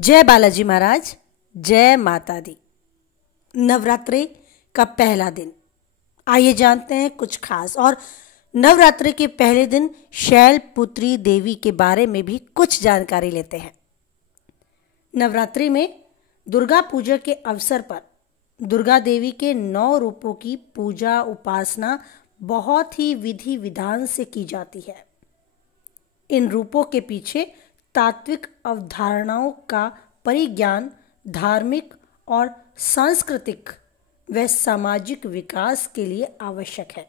जय बालाजी महाराज, जय माता दी। नवरात्रि का पहला दिन, आइए जानते हैं कुछ खास और नवरात्रि के पहले दिन शैलपुत्री देवी के बारे में भी कुछ जानकारी लेते हैं। नवरात्रि में दुर्गा पूजा के अवसर पर दुर्गा देवी के 9 रूपों की पूजा उपासना बहुत ही विधि विधान से की जाती है। इन रूपों के पीछे तात्विक अवधारणाओं का परिज्ञान धार्मिक और सांस्कृतिक व सामाजिक विकास के लिए आवश्यक है।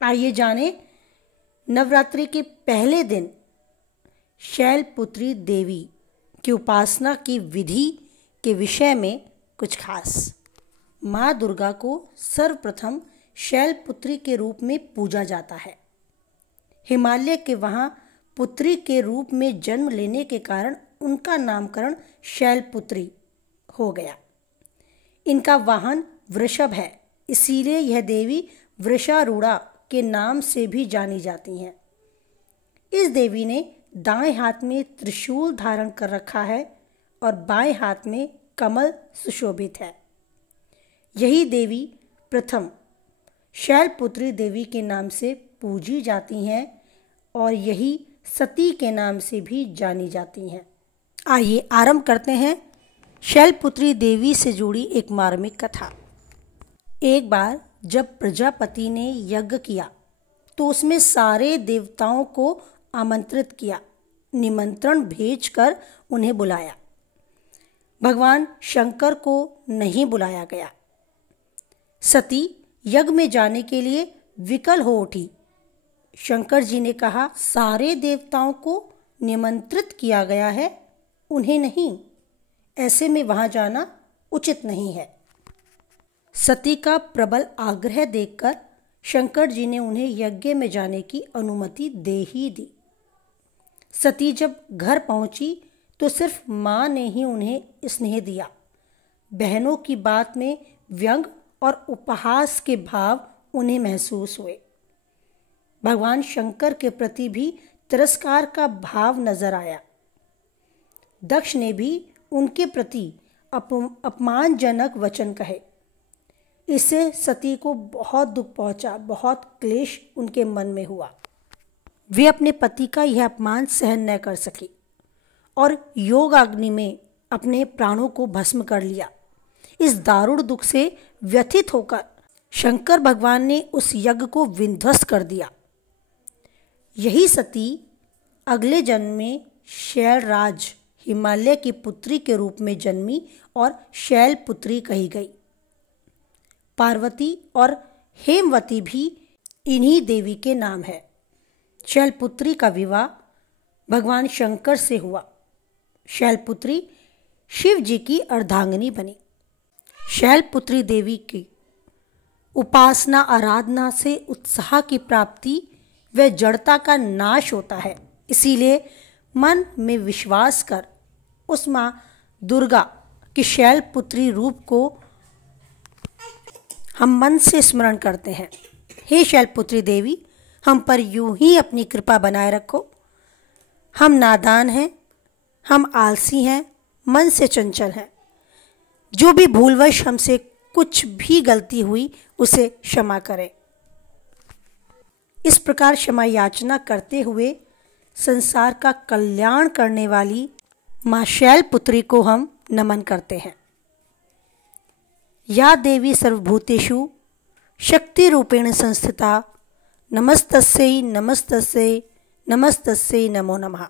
आइए जानें नवरात्रि के पहले दिन शैलपुत्री देवी की उपासना की विधि के विषय में कुछ खास। माँ दुर्गा को सर्वप्रथम शैलपुत्री के रूप में पूजा जाता है। हिमालय के वहाँ पुत्री के रूप में जन्म लेने के कारण उनका नामकरण शैलपुत्री हो गया। इनका वाहन वृषभ है, इसीलिए यह देवी वृषारूढ़ा के नाम से भी जानी जाती हैं। इस देवी ने दाएं हाथ में त्रिशूल धारण कर रखा है और बाएं हाथ में कमल सुशोभित है। यही देवी प्रथम शैलपुत्री देवी के नाम से पूजी जाती हैं और यही सती के नाम से भी जानी जाती हैं। आइए आरंभ करते हैं शैलपुत्री देवी से जुड़ी एक मार्मिक कथा। एक बार जब प्रजापति ने यज्ञ किया तो उसमें सारे देवताओं को आमंत्रित किया, निमंत्रण भेजकर उन्हें बुलाया। भगवान शंकर को नहीं बुलाया गया। सती यज्ञ में जाने के लिए विकल हो उठी। शंकर जी ने कहा, सारे देवताओं को निमंत्रित किया गया है, उन्हें नहीं। ऐसे में वहां जाना उचित नहीं है। सती का प्रबल आग्रह देखकर शंकर जी ने उन्हें यज्ञ में जाने की अनुमति दे ही दी। सती जब घर पहुंची तो सिर्फ मां ने ही उन्हें स्नेह दिया। बहनों की बात में व्यंग और उपहास के भाव उन्हें महसूस हुए। भगवान शंकर के प्रति भी तिरस्कार का भाव नजर आया। दक्ष ने भी उनके प्रति अपमानजनक वचन कहे। इससे सती को बहुत दुख पहुंचा, बहुत क्लेश उनके मन में हुआ। वे अपने पति का यह अपमान सहन न कर सकी और योगाग्नि में अपने प्राणों को भस्म कर लिया। इस दारुण दुख से व्यथित होकर शंकर भगवान ने उस यज्ञ को विध्वस्त कर दिया। यही सती अगले जन्म में शैलराज हिमालय की पुत्री के रूप में जन्मी और शैलपुत्री कही गई। पार्वती और हेमवती भी इन्हीं देवी के नाम है। शैलपुत्री का विवाह भगवान शंकर से हुआ। शैलपुत्री शिव जी की अर्धांगिनी बनी। शैलपुत्री देवी की उपासना आराधना से उत्साह की प्राप्ति व जड़ता का नाश होता है। इसीलिए मन में विश्वास कर उस माँ दुर्गा के शैलपुत्री रूप को हम मन से स्मरण करते हैं। हे शैलपुत्री देवी, हम पर यूं ही अपनी कृपा बनाए रखो। हम नादान हैं, हम आलसी हैं, मन से चंचल हैं। जो भी भूलवश हमसे कुछ भी गलती हुई उसे क्षमा करें। इस प्रकार क्षमा याचना करते हुए संसार का कल्याण करने वाली माँ शैलपुत्री को हम नमन करते हैं। या देवी सर्वभूतेषु शक्ति रूपेण संस्थिता, नमस्तस्यै नमस्तस्यै नमस्तस्यै नमो नमः।